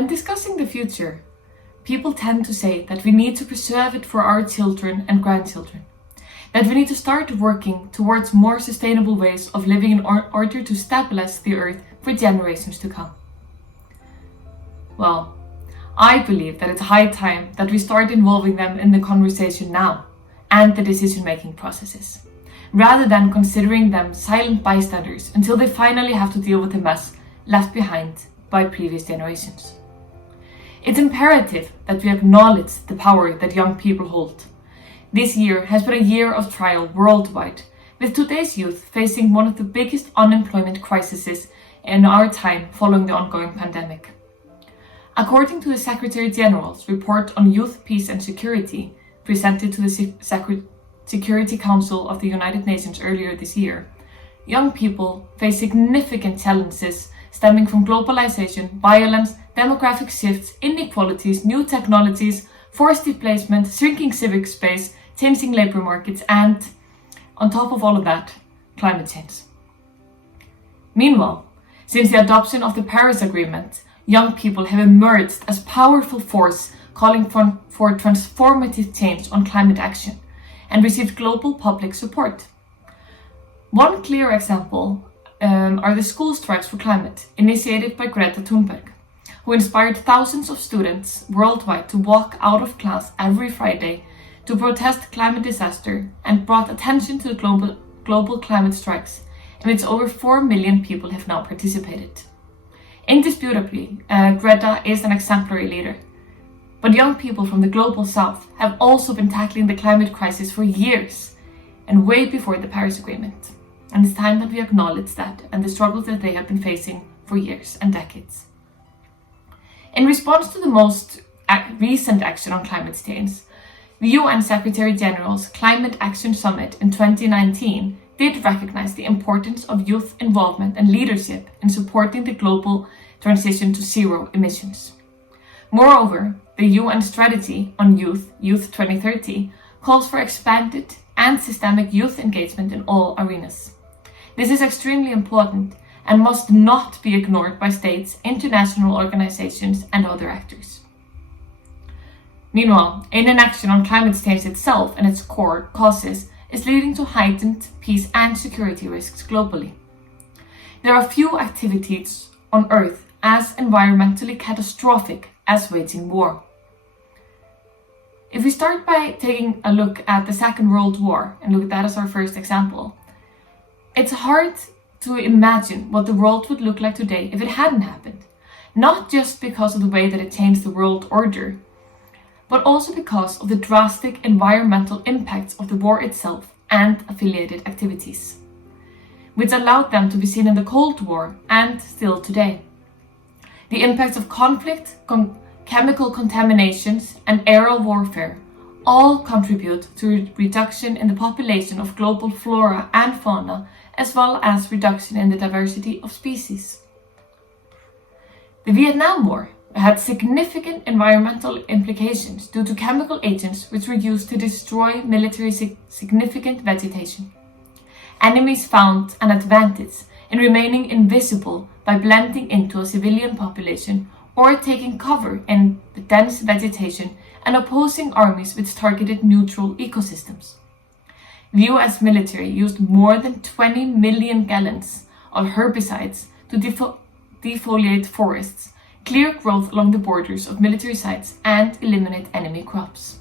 When discussing the future, people tend to say that we need to preserve it for our children and grandchildren, that we need to start working towards more sustainable ways of living in order to stabilize the earth for generations to come. Well, I believe that it's high time that we start involving them in the conversation now and the decision-making processes, rather than considering them silent bystanders until they finally have to deal with the mess left behind by previous generations. It's imperative that we acknowledge the power that young people hold. This year has been a year of trial worldwide, with today's youth facing one of the biggest unemployment crises in our time following the ongoing pandemic. According to the Secretary General's report on Youth, Peace and Security, presented to the Security Council of the United Nations earlier this year, young people face significant challenges stemming from globalization, violence, demographic shifts, inequalities, new technologies, forced displacement, shrinking civic space, changing labor markets, and, on top of all of that, climate change. Meanwhile, since the adoption of the Paris Agreement, young people have emerged as a powerful force calling for transformative change on climate action and received global public support. One clear example are the school strikes for climate, initiated by Greta Thunberg, who inspired thousands of students worldwide to walk out of class every Friday to protest climate disaster and brought attention to the global climate strikes, in which over 4 million people have now participated. Indisputably, Greta is an exemplary leader, but young people from the global south have also been tackling the climate crisis for years and way before the Paris Agreement. And it's time that we acknowledge that and the struggles that they have been facing for years and decades. In response to the most recent action on climate change, the UN Secretary General's Climate Action Summit in 2019 did recognize the importance of youth involvement and leadership in supporting the global transition to zero emissions. Moreover, the UN strategy on youth 2030, calls for expanded and systemic youth engagement in all arenas. This is extremely important and must not be ignored by states, international organizations, and other actors. Meanwhile, inaction on climate change itself and its core causes is leading to heightened peace and security risks globally. There are few activities on Earth as environmentally catastrophic as waging war. If we start by taking a look at the Second World War and look at that as our first example, it's hard to imagine what the world would look like today if it hadn't happened. Not just because of the way that it changed the world order, but also because of the drastic environmental impacts of the war itself and affiliated activities, which allowed them to be seen in the Cold War and still today. The impacts of conflict, chemical contaminations, and aerial warfare all contribute to a reduction in the population of global flora and fauna, as well as reduction in the diversity of species. The Vietnam War had significant environmental implications due to chemical agents which were used to destroy military significant vegetation. Enemies found an advantage in remaining invisible by blending into a civilian population or taking cover in the dense vegetation and opposing armies which targeted neutral ecosystems. The US military used more than 20 million gallons of herbicides to defoliate forests, clear growth along the borders of military sites, and eliminate enemy crops.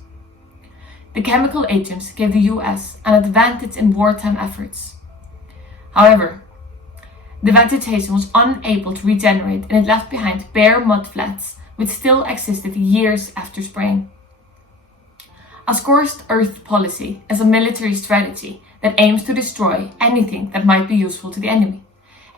The chemical agents gave the US an advantage in wartime efforts. However, the vegetation was unable to regenerate and it left behind bare mud flats which still existed years after spraying. A scorched earth policy is a military strategy that aims to destroy anything that might be useful to the enemy.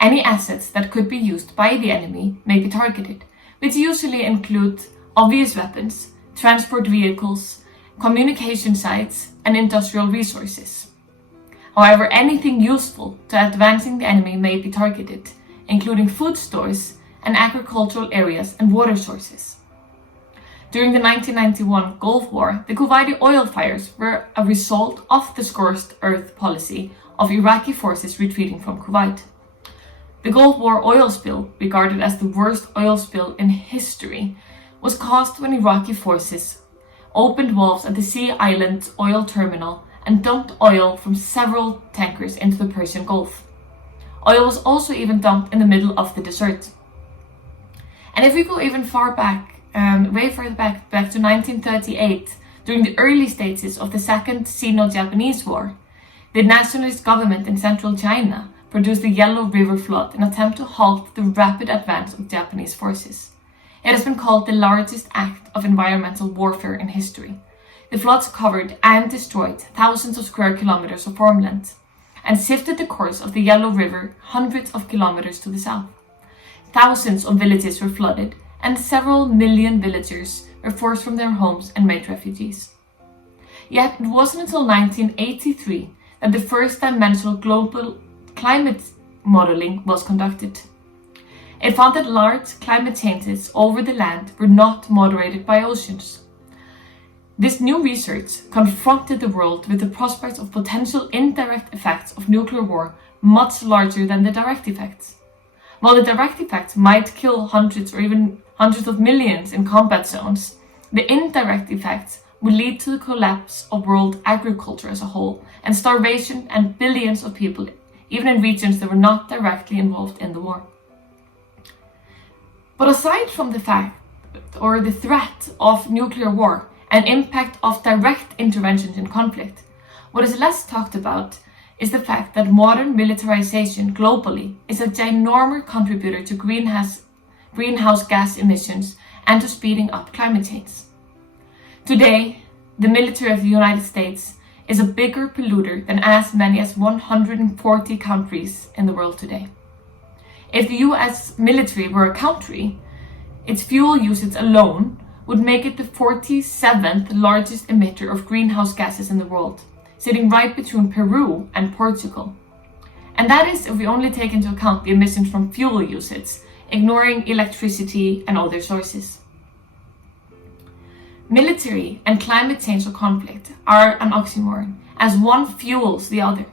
Any assets that could be used by the enemy may be targeted, which usually include obvious weapons, transport vehicles, communication sites, and industrial resources. However, anything useful to advancing the enemy may be targeted, including food stores and agricultural areas and water sources. During the 1991 Gulf War, the Kuwaiti oil fires were a result of the scorched earth policy of Iraqi forces retreating from Kuwait. The Gulf War oil spill, regarded as the worst oil spill in history, was caused when Iraqi forces opened valves at the Sea Island oil terminal and dumped oil from several tankers into the Persian Gulf. Oil was also even dumped in the middle of the desert. And if we go even way further back to 1938, during the early stages of the Second Sino-Japanese War, the nationalist government in central China produced the Yellow River Flood in an attempt to halt the rapid advance of Japanese forces. It has been called the largest act of environmental warfare in history. The floods covered and destroyed thousands of square kilometers of farmland and shifted the course of the Yellow River hundreds of kilometers to the south. Thousands of villages were flooded and several million villagers were forced from their homes and made refugees. Yet it wasn't until 1983 that the first dimensional global climate modeling was conducted. It found that large climate changes over the land were not moderated by oceans. This new research confronted the world with the prospects of potential indirect effects of nuclear war much larger than the direct effects. While the direct effects might kill hundreds or even hundreds of millions in combat zones, the indirect effects will lead to the collapse of world agriculture as a whole and starvation and billions of people, even in regions that were not directly involved in the war. But aside from the threat of nuclear war and impact of direct interventions in conflict, what is less talked about is the fact that modern militarization globally is a ginormous contributor to greenhouse gas emissions and to speeding up climate change. Today, the military of the United States is a bigger polluter than as many as 140 countries in the world today. If the US military were a country, its fuel usage alone would make it the 47th largest emitter of greenhouse gases in the world, sitting right between Peru and Portugal. And that is if we only take into account the emissions from fuel usage, ignoring electricity and other sources. Military and climate change or conflict are an oxymoron, as one fuels the other.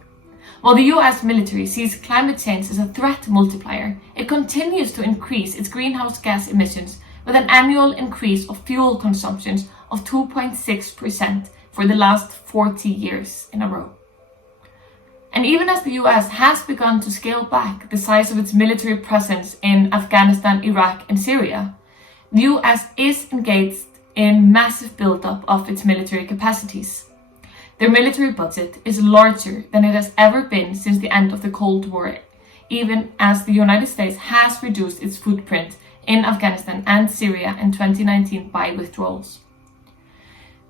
While the US military sees climate change as a threat multiplier, it continues to increase its greenhouse gas emissions with an annual increase of fuel consumptions of 2.6% for the last 40 years in a row. And even as the US has begun to scale back the size of its military presence in Afghanistan, Iraq, and Syria, the US is engaged in massive buildup of its military capacities. Their military budget is larger than it has ever been since the end of the Cold War, even as the United States has reduced its footprint in Afghanistan and Syria in 2019 by withdrawals.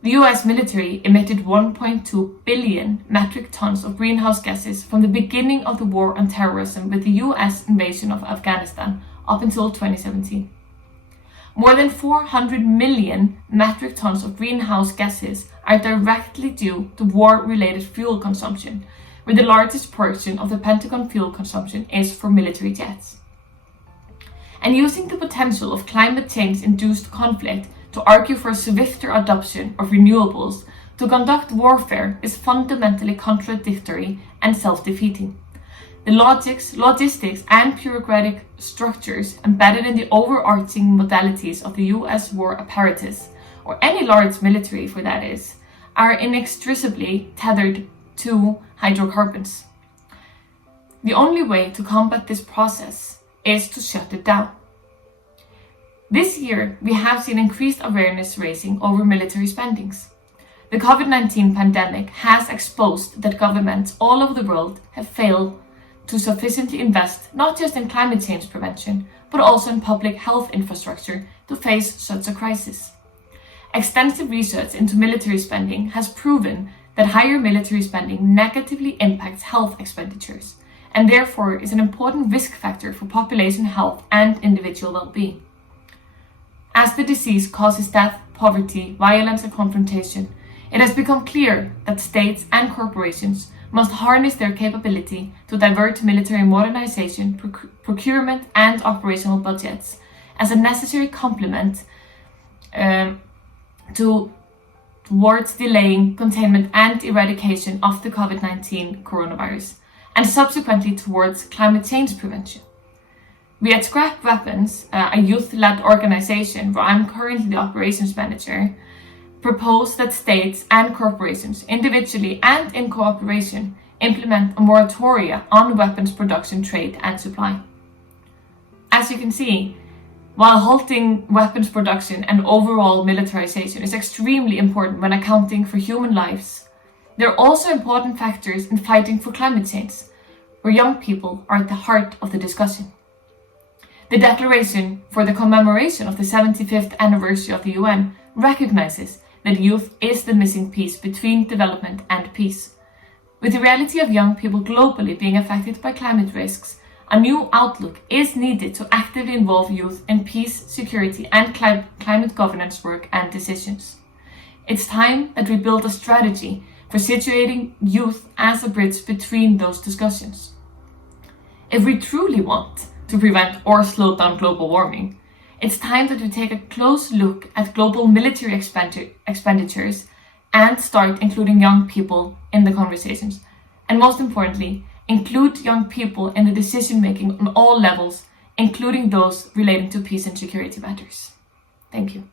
The US military emitted 1.2 billion metric tons of greenhouse gases from the beginning of the war on terrorism with the US invasion of Afghanistan up until 2017. More than 400 million metric tons of greenhouse gases are directly due to war-related fuel consumption, where the largest portion of the Pentagon fuel consumption is for military jets. And using the potential of climate change-induced conflict to argue for a swifter adoption of renewables to conduct warfare is fundamentally contradictory and self-defeating. The logistics, and bureaucratic structures embedded in the overarching modalities of the US war apparatus, or any large military for that is, are inextricably tethered to hydrocarbons. The only way to combat this process is to shut it down. This year, we have seen increased awareness raising over military spendings. The COVID-19 pandemic has exposed that governments all over the world have failed to sufficiently invest not just in climate change prevention, but also in public health infrastructure to face such a crisis. Extensive research into military spending has proven that higher military spending negatively impacts health expenditures, and therefore is an important risk factor for population health and individual well-being. As the disease causes death, poverty, violence, and confrontation, it has become clear that states and corporations must harness their capability to divert military modernization, procurement, and operational budgets as a necessary complement towards delaying containment and eradication of the COVID-19 coronavirus, and subsequently towards climate change prevention. We at Scrap Weapons, a youth-led organization where I'm currently the operations manager, propose that states and corporations, individually and in cooperation, implement a moratoria on weapons production, trade and supply. As you can see, while halting weapons production and overall militarization is extremely important when accounting for human lives, there are also important factors in fighting for climate change, where young people are at the heart of the discussion. The Declaration for the Commemoration of the 75th Anniversary of the UN recognizes that youth is the missing piece between development and peace. With the reality of young people globally being affected by climate risks, a new outlook is needed to actively involve youth in peace, security, and climate governance work and decisions. It's time that we build a strategy for situating youth as a bridge between those discussions. If we truly want to prevent or slow down global warming, it's time that we take a close look at global military expenditures and start including young people in the conversations. And most importantly, include young people in the decision making on all levels, including those relating to peace and security matters. Thank you.